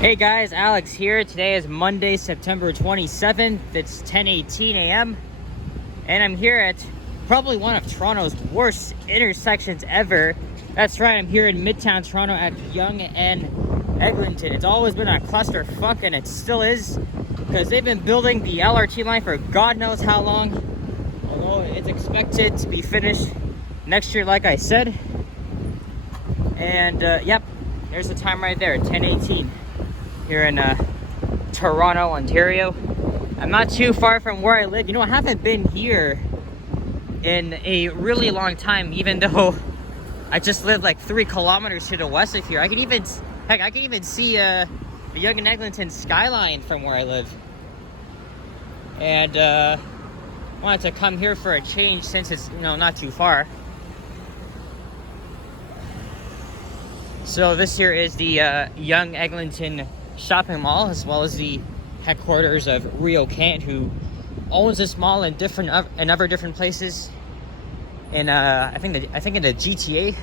Hey guys, Alex here. Today is Monday, September 27th. It's 10:18 a.m. and I'm here at probably one of Toronto's worst intersections ever. That's right, I'm here in Midtown Toronto at Yonge and Eglinton. It's always been a clusterfuck, and it still is, because they've been building the LRT line for God knows how long, although it's expected to be finished next year, like I said. And yep, there's the time right there, 10:18. Here in Toronto, Ontario. I'm not too far from where I live. You know, I haven't been here in a really long time, even though I just live like 3 kilometers to the west of here. I can even see the Yonge and Eglinton skyline from where I live. And wanted to come here for a change since it's, you know, not too far. So this here is the Yonge Eglinton shopping mall, as well as the headquarters of Rio Cant, who owns this mall in other different places in I think in the GTA.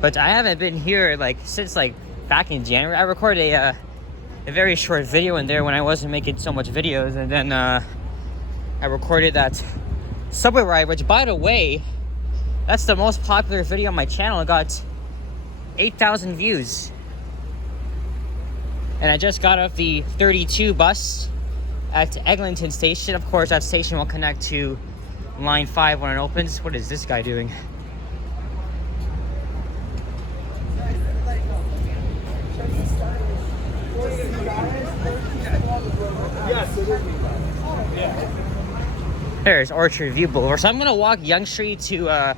But I haven't been here since back in January. I recorded a very short video in there when I wasn't making so much videos, and then I recorded that subway ride, which, by the way, that's the most popular video on my channel. It got 8,000 views. And I just got off the 32 bus at Eglinton Station. Of course, that station will connect to Line 5 when it opens. What is this guy doing? There's Orchard View Boulevard. So I'm going to walk Yonge Street to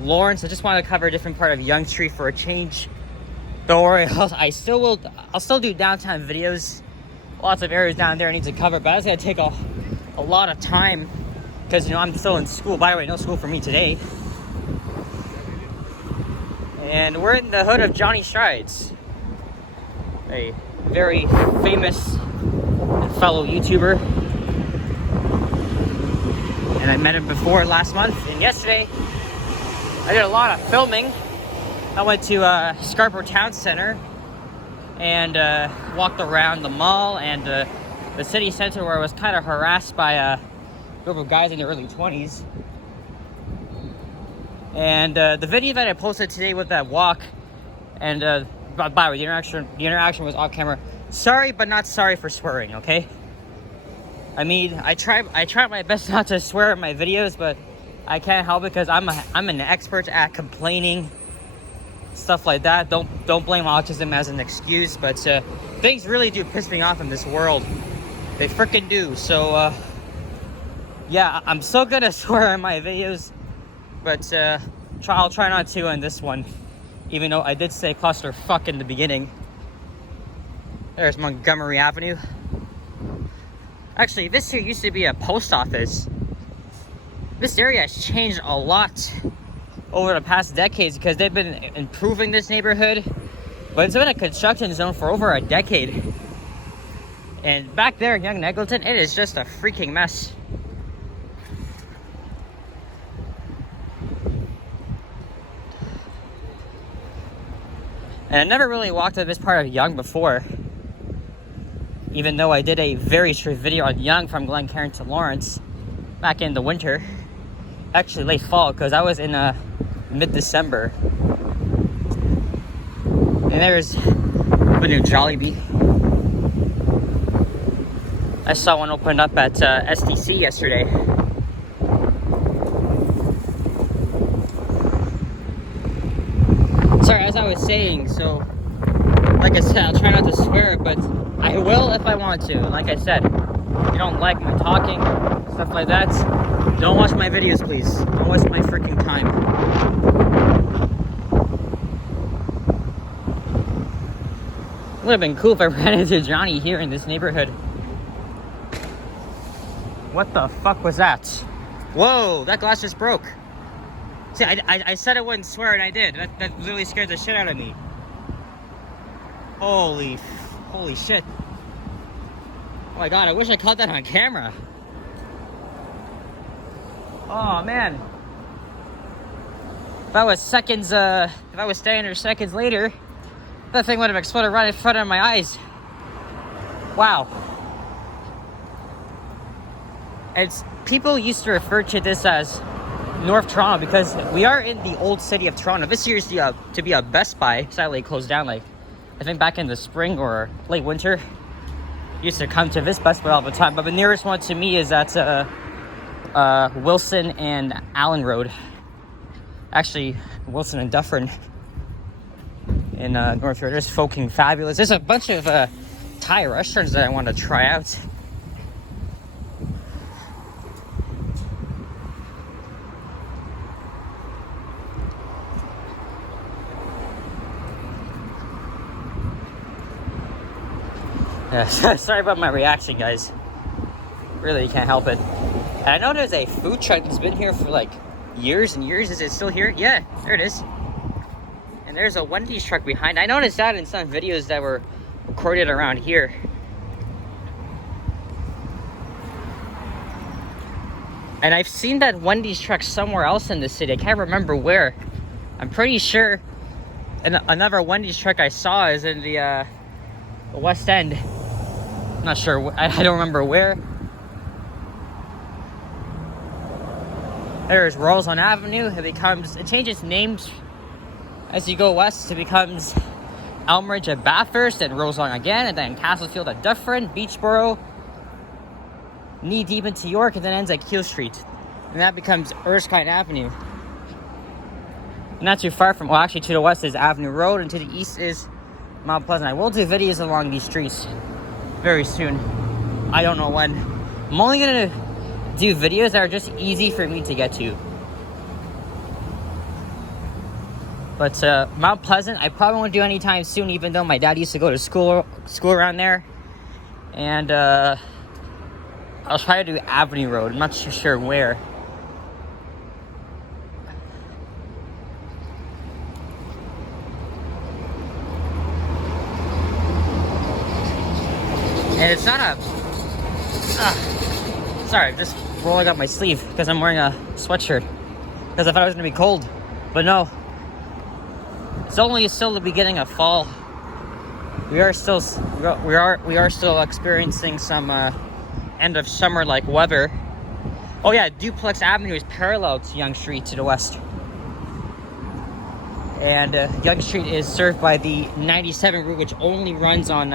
Lawrence. I just want to cover a different part of Yonge Street for a change. Don't worry, I'll still do downtown videos. Lots of areas down there I need to cover, but that's gonna take a lot of time, because, you know, I'm still in school. By the way, no school for me today. And we're in the hood of Johnny Strides, a very famous and fellow YouTuber. And I met him before last month, and yesterday I did a lot of filming. I went to Scarborough Town Center and walked around the mall and the city center, where I was kind of harassed by a group of guys in their early 20s. And the video that I posted today with that walk, and by the way, the interaction was off camera. Sorry, but not sorry for swearing, okay? I mean, I try my best not to swear in my videos, but I can't help it, because I'm an expert at complaining, stuff like that. Don't blame autism as an excuse, but things really do piss me off in this world. They freaking do. So yeah, I'm so gonna swear in my videos, but I'll try not to in this one, even though I did say clusterfuck in the beginning. There's Montgomery Avenue. Actually, this here used to be a post office. This area has changed a lot over the past decades, because they've been improving this neighborhood, but it's been a construction zone for over a decade. And back there in Yonge and Eglinton, it is just a freaking mess. And I never really walked to this part of Yonge before, even though I did a very short video on Yonge from Glencairn to Lawrence back in the winter. Actually, late fall, because I was in mid-December. And there's the new Jollibee. I saw one open up at STC yesterday. Sorry, as I was saying, so like I said, I'll try not to swear, but I will if I want to. Like I said, if you don't like my talking, stuff like that, don't watch my videos, please. Don't waste my freaking time. It would have been cool if I ran into Johnny here in this neighborhood. What the fuck was that? Whoa, that glass just broke. See, I said I wouldn't swear, and I did. That literally scared the shit out of me. Holy shit. Oh my god, I wish I caught that on camera. Oh man. If I was staying there seconds later, That thing would have exploded right in front of my eyes. Wow. People used to refer to this as North Toronto because we are in the old city of Toronto. This used to be a Best Buy. Sadly, it closed down. Like, I think back in the spring or late winter. Used to come to this Best Buy all the time. But the nearest one to me is at Wilson and Allen Road. Actually, Wilson and Dufferin in North Toronto. There's fucking fabulous. There's a bunch of Thai restaurants that I want to try out. Yeah, sorry about my reaction, guys. Really, can't help it. And I know there's a food truck that's been here for like years and years. Is it still here? Yeah, there it is. And there's a Wendy's truck behind. I noticed that in some videos that were recorded around here. And I've seen that Wendy's truck somewhere else in the city. I can't remember where. I'm pretty sure another Wendy's truck I saw is in the West End. I'm not sure. I don't remember where. There's Roseland Avenue. It changes names as you go west. It becomes Elmridge at Bathurst, and Roseland again, and then Castlefield at Dufferin, Beachboro, knee deep into York, and then ends at Keele Street. And that becomes Erskine Avenue. Not too far from, well, actually to the west is Avenue Road, and to the east is Mount Pleasant. I will do videos along these streets very soon. I don't know when. I'm only gonna do videos that are just easy for me to get to. But Mount Pleasant, I probably won't do anytime soon, even though my dad used to go to school around there. And I'll try to do Avenue Road. I'm not too sure where. And it's not a... sorry, I'm just rolling up my sleeve because I'm wearing a sweatshirt. Because I thought it was going to be cold. But no. It's only still the beginning of fall. We are still experiencing some end of summer like weather. Oh yeah, Duplex Avenue is parallel to Yonge Street to the west. And Yonge Street is served by the 97 route, which only runs on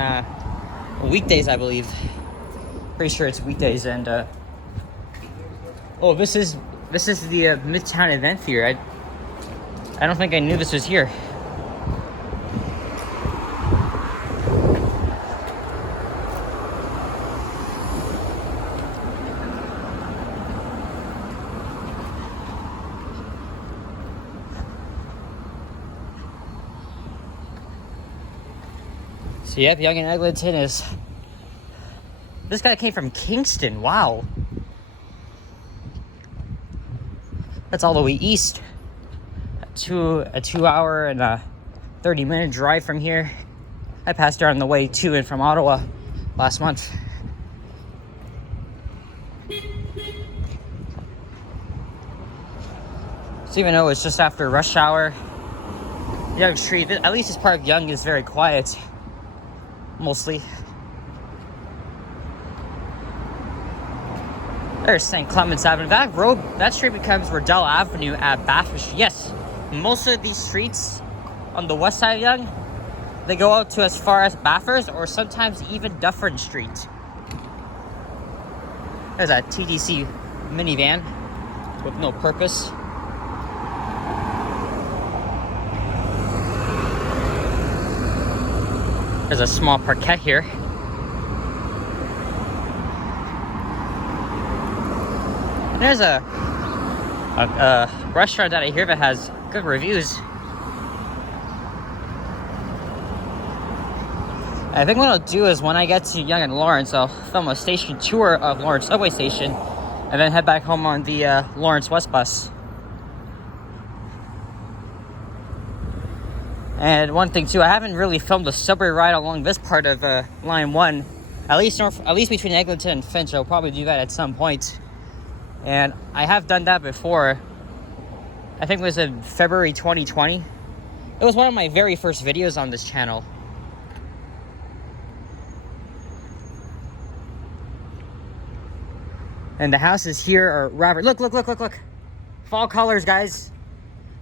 weekdays, I believe. Pretty sure it's weekdays. And oh, this is the Midtown event theater. I don't think I knew this was here. So yep, Yonge and Eglinton is... This guy came from Kingston, wow. That's all the way east. A 2 hour and a 30-minute drive from here. I passed there on the way to and from Ottawa last month. So even though it's just after rush hour, Yonge Street, at least this part of Yonge, is very quiet. Mostly. There's St. Clements Avenue. That street becomes Riddell Avenue at Bathurst. Yes, most of these streets on the west side of Yonge, they go out to as far as Bathurst or sometimes even Dufferin Street. There's a TTC minivan with no purpose. There's a small parquet here. And there's a restaurant that I hear that has good reviews. I think what I'll do is when I get to Yonge and Lawrence, I'll film a station tour of Lawrence subway station and then head back home on the Lawrence West bus. And one thing too, I haven't really filmed a subway ride along this part of Line 1. At least between Eglinton and Finch. I'll probably do that at some point. And I have done that before. I think it was in February 2020. It was one of my very first videos on this channel. And the houses here are rather, look. Fall colors, guys.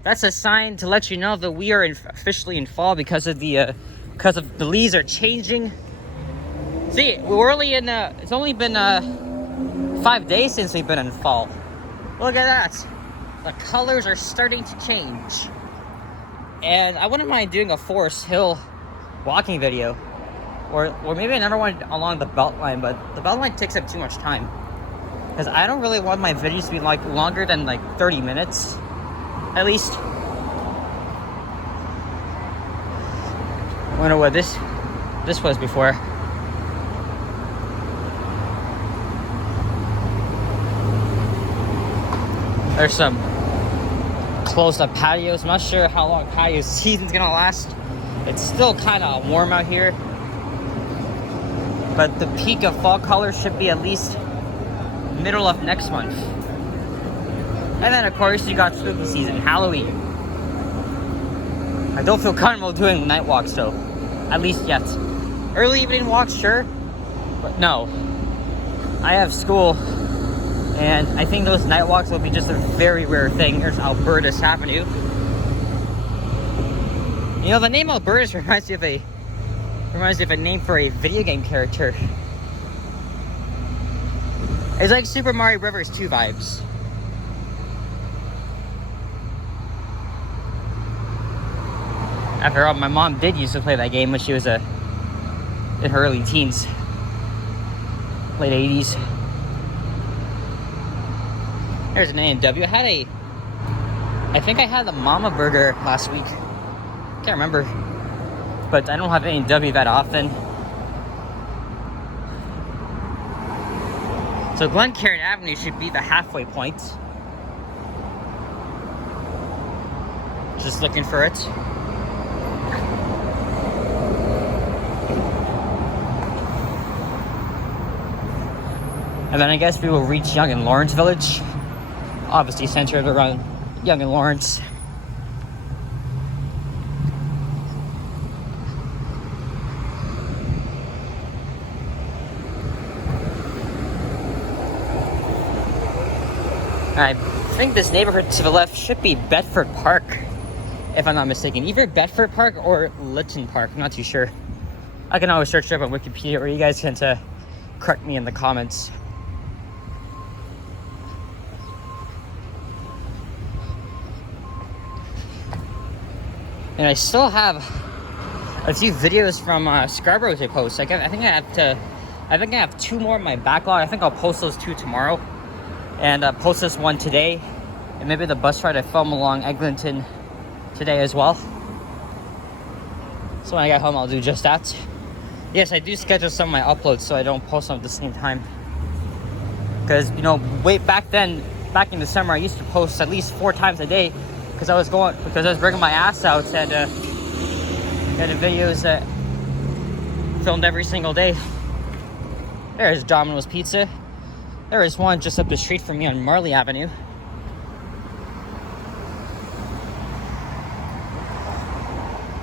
That's a sign to let you know that we are officially in fall because of the leaves are changing. See, we're only in, it's only been 5 days since we've been in fall. Look at that. The colors are starting to change. And I wouldn't mind doing a Forest Hill walking video. Or maybe another one along the Beltline, but the Beltline takes up too much time. Because I don't really want my videos to be like longer than like 30 minutes, at least. I wonder what this was before. There's some closed-up patios. I'm not sure how long patio season's gonna last. It's still kind of warm out here, but the peak of fall colors should be at least middle of next month. And then of course you got spooky season, Halloween. I don't feel comfortable doing night walks though, at least yet. Early evening walks, sure, but no. I have school, and I think those night walks will be just a very rare thing. There's Albertus Avenue. You know, the name Albertus reminds me of a name for a video game character. It's like Super Mario Bros. 2 vibes. After all, my mom did used to play that game when she was in her early teens. Late 80s. There's an A&W. I think I had the Mama Burger last week. Can't remember. But I don't have A&W that often. So Glencairn Avenue should be the halfway point. Just looking for it. And then I guess we will reach Yonge and Lawrence Village. Obviously centered around Yonge and Lawrence. I think this neighborhood to the left should be Bedford Park, if I'm not mistaken. Either Bedford Park or Lytton Park, I'm not too sure. I can always search it up on Wikipedia, or you guys can correct me in the comments. And I still have a few videos from Scarborough to post. I think I have 2 more in my backlog. I think I'll post those 2 tomorrow. And post this one today, and maybe the bus ride I film along Eglinton today as well. So when I get home, I'll do just that. Yes, I do schedule some of my uploads so I don't post them at the same time. Because, you know, way back then, back in the summer, I used to post at least 4 times a day because I was bringing my ass out and getting videos filmed every single day. There's Domino's Pizza. There is one just up the street from me on Marley Avenue.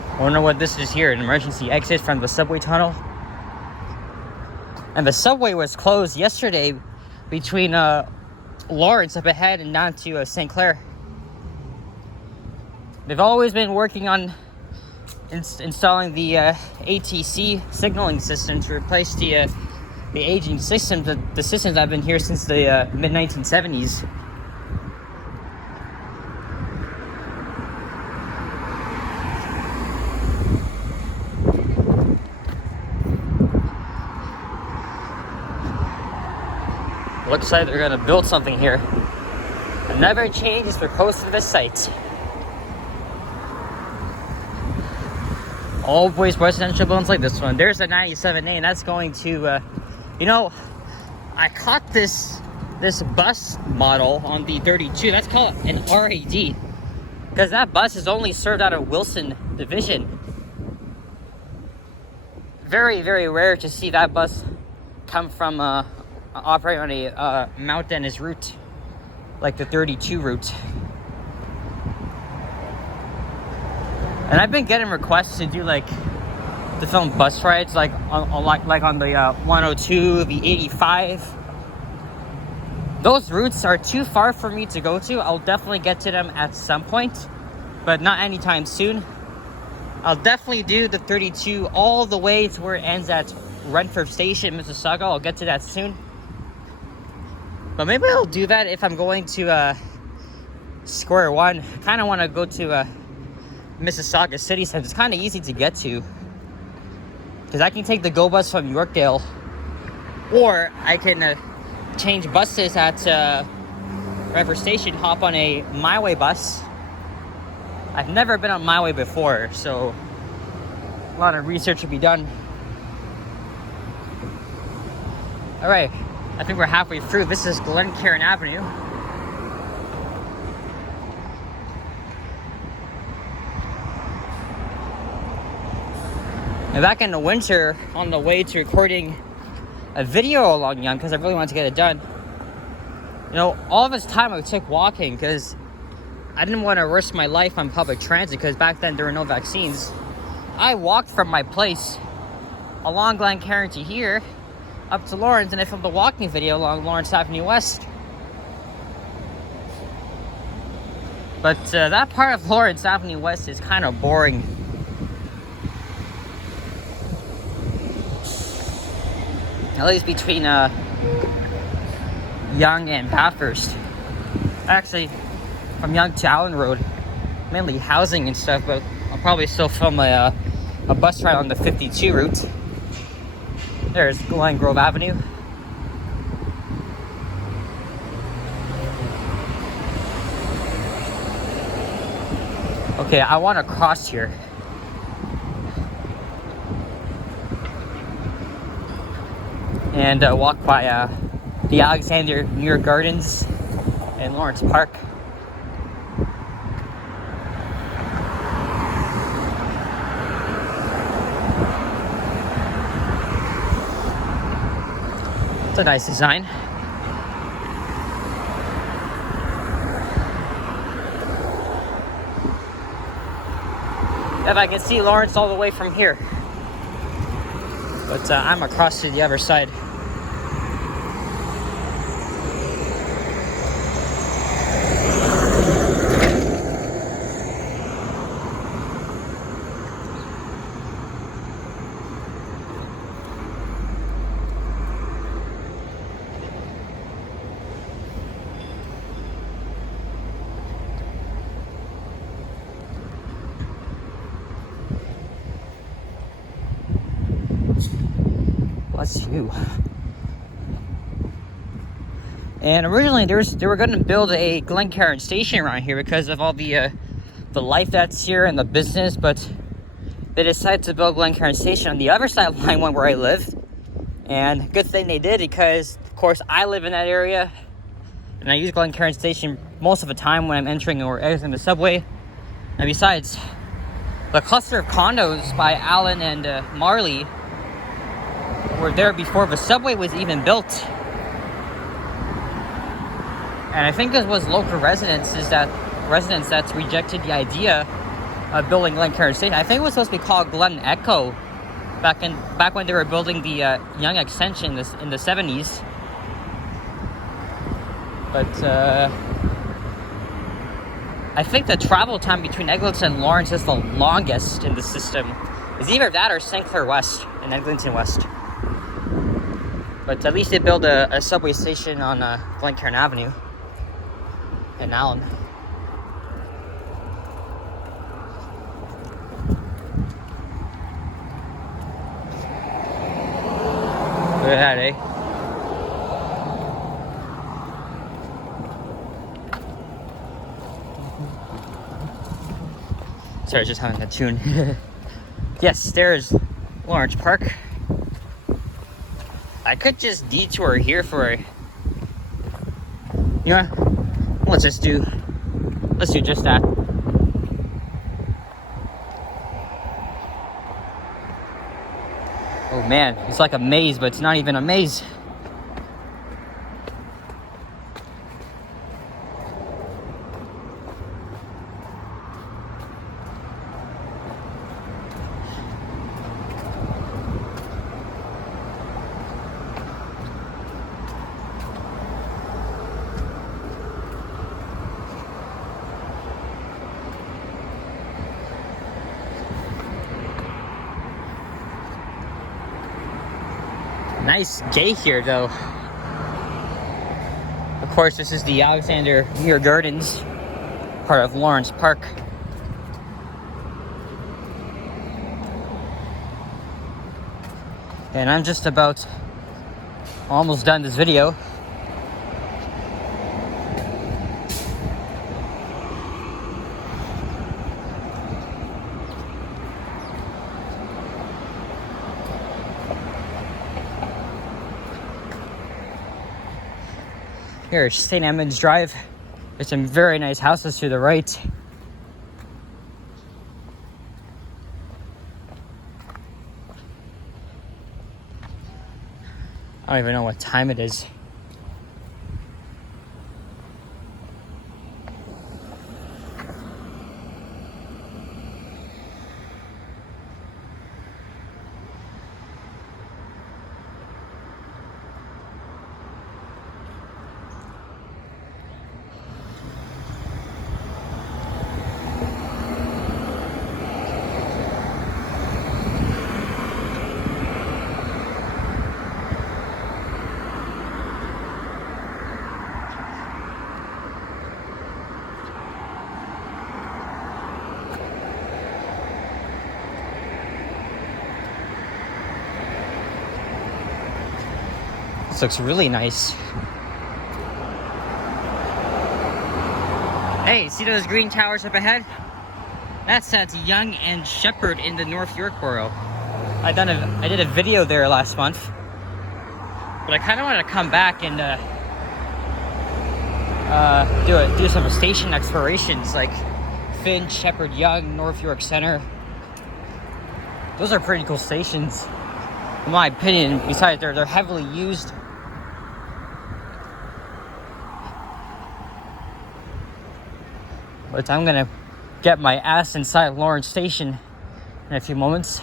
I wonder what this is here, an emergency exit from the subway tunnel. And the subway was closed yesterday between Lawrence up ahead and down to St. Clair. They've always been working on installing the ATC signaling system to replace the aging systems, the systems that have been here since the mid-1970s. Looks like they're gonna build something here. Another change is proposed to this site. Always residential buildings like this one. There's a 97A, and that's going to, you know, I caught this bus model on the 32. That's called an RAD, because that bus is only served out of Wilson Division. Very, very rare to see that bus come from operate on a Mount Dennis route, like the 32 route. And I've been getting requests to do like to film bus rides, like on the 102, the 85. Those routes are too far for me to go to. I'll definitely get to them at some point, but not anytime soon. I'll definitely do the 32 all the way to where it ends at Renfrew Station, Mississauga. I'll get to that soon. But maybe I'll do that if I'm going to Square One. I kind of want to go to Mississauga City Center. It's kind of easy to get to, because I can take the GO bus from Yorkdale, or I can change buses at Renfrew Station, hop on a My Way bus. I've never been on My Way before, so a lot of research to be done. Alright, I think we're halfway through. This is Glencairn Avenue. And back in the winter, on the way to recording a video along Yonge, because I really wanted to get it done. You know, all of this time I took walking because I didn't want to risk my life on public transit, because back then there were no vaccines. I walked from my place along Glencairn to here, up to Lawrence, and I filmed a walking video along Lawrence Avenue West. But that part of Lawrence Avenue West is kind of boring. At least between Yonge and Bathurst. Actually, from Yonge to Allen Road, mainly housing and stuff, but I'll probably still film a bus ride on the 52 route. There's Glen Grove Avenue. Okay, I want to cross here. And walk by the Alexander New York Gardens and Lawrence Park. It's a nice design. If I can see Lawrence all the way from here. But I'm across to the other side. Bless you. And originally they were going to build a Glencairn station around here because of all the life that's here and the business, but they decided to build Glencairn station on the other side of line 1 where I live. And good thing they did, because of course I live in that area and I use Glencairn station most of the time when I'm entering or exiting the subway. And besides, the cluster of condos by Allen and Marley were there before the subway was even built. And I think it was local residents that rejected the idea of building Glencairn Station. I think it was supposed to be called Glen Echo back when they were building the Yonge extension in the 70s. But I think the travel time between Eglinton and Lawrence is the longest in the system. It's either that or St. Clair West and Eglinton West. But at least they built a subway station on Glencairn Avenue in Allen. Look at that, eh? Sorry, just having a tune. Yes, there's Lawrence Park. I could just detour here for a... You know what? Let's do just that. Oh man, it's like a maze, but it's not even a maze. Nice day here, though. Of course, this is the Alexander Muir Gardens, part of Lawrence Park. And I'm just about almost done this video. Here's St. Edmunds Drive. There's some very nice houses to the right. I don't even know what time it is. This looks really nice. Hey, see those green towers up ahead? That's Yonge and Shepherd in the North York Borough. I did a video there last month, but I kind of wanted to come back and do some station explorations like Finch, Shepherd, Yonge, North York Center. Those are pretty cool stations, in my opinion. Besides, they're heavily used. But I'm gonna get my ass inside Lawrence Station in a few moments.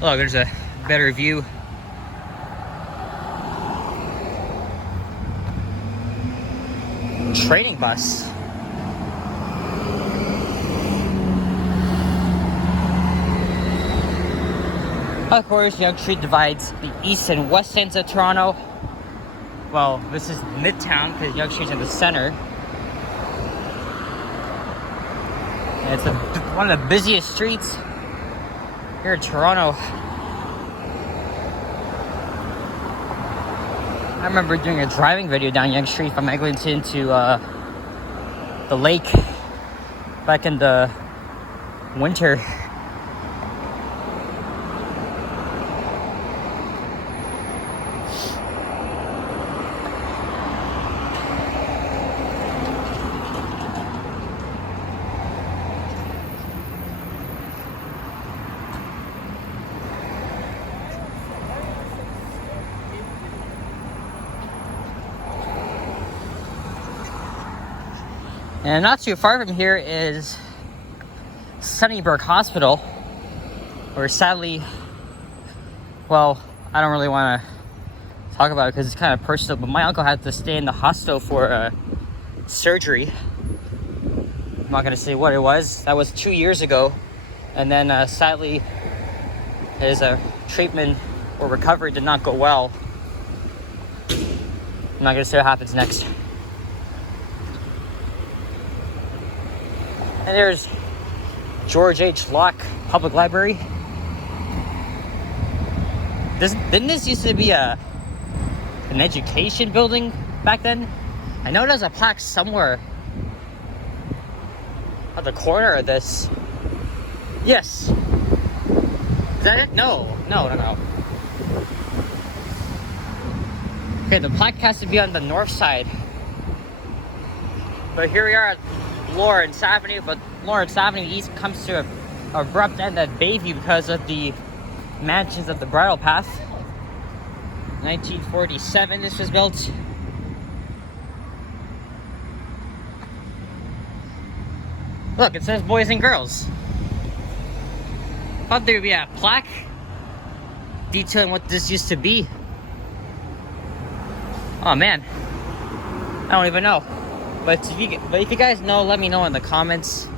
Look, there's a better view. Training bus. Of course, Yonge Street divides the east and west ends of Toronto. Well, this is Midtown because Yonge Street's in the center. And it's one of the busiest streets here in Toronto. I remember doing a driving video down Yonge Street from Eglinton to the lake back in the winter. And not too far from here is Sunnybrook Hospital, where sadly, well, I don't really want to talk about it because it's kind of personal, but my uncle had to stay in the hospital for surgery. I'm not going to say what it was. That was 2 years ago. And then sadly, his treatment or recovery did not go well. I'm not going to say what happens next. And there's George H. Locke Public Library. Didn't this used to be an education building back then? I know there's a plaque somewhere at the corner of this. Yes. Is that it? No. Okay, the plaque has to be on the north side. But here we are at Lawrence Avenue, but Lawrence Avenue East comes to an abrupt end at Bayview because of the mansions of the Bridle Path. 1947 this was built. Look, it says boys and girls. Thought there would be a plaque detailing what this used to be. Oh man, I don't even know. But if you guys know, let me know in the comments.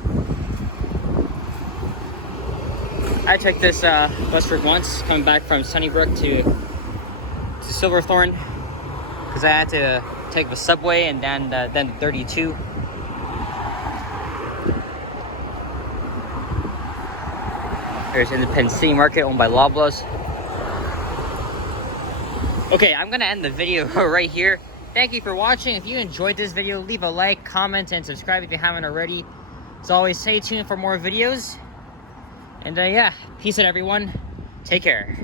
I took this bus route once, coming back from Sunnybrook to Silverthorne, because I had to take the subway and then the 32. There's Independence City Market owned by Loblaws. Okay, I'm gonna end the video right here. Thank you for watching. If you enjoyed this video, leave a like, comment, and subscribe if you haven't already. As always, stay tuned for more videos. And yeah, peace out everyone. Take care.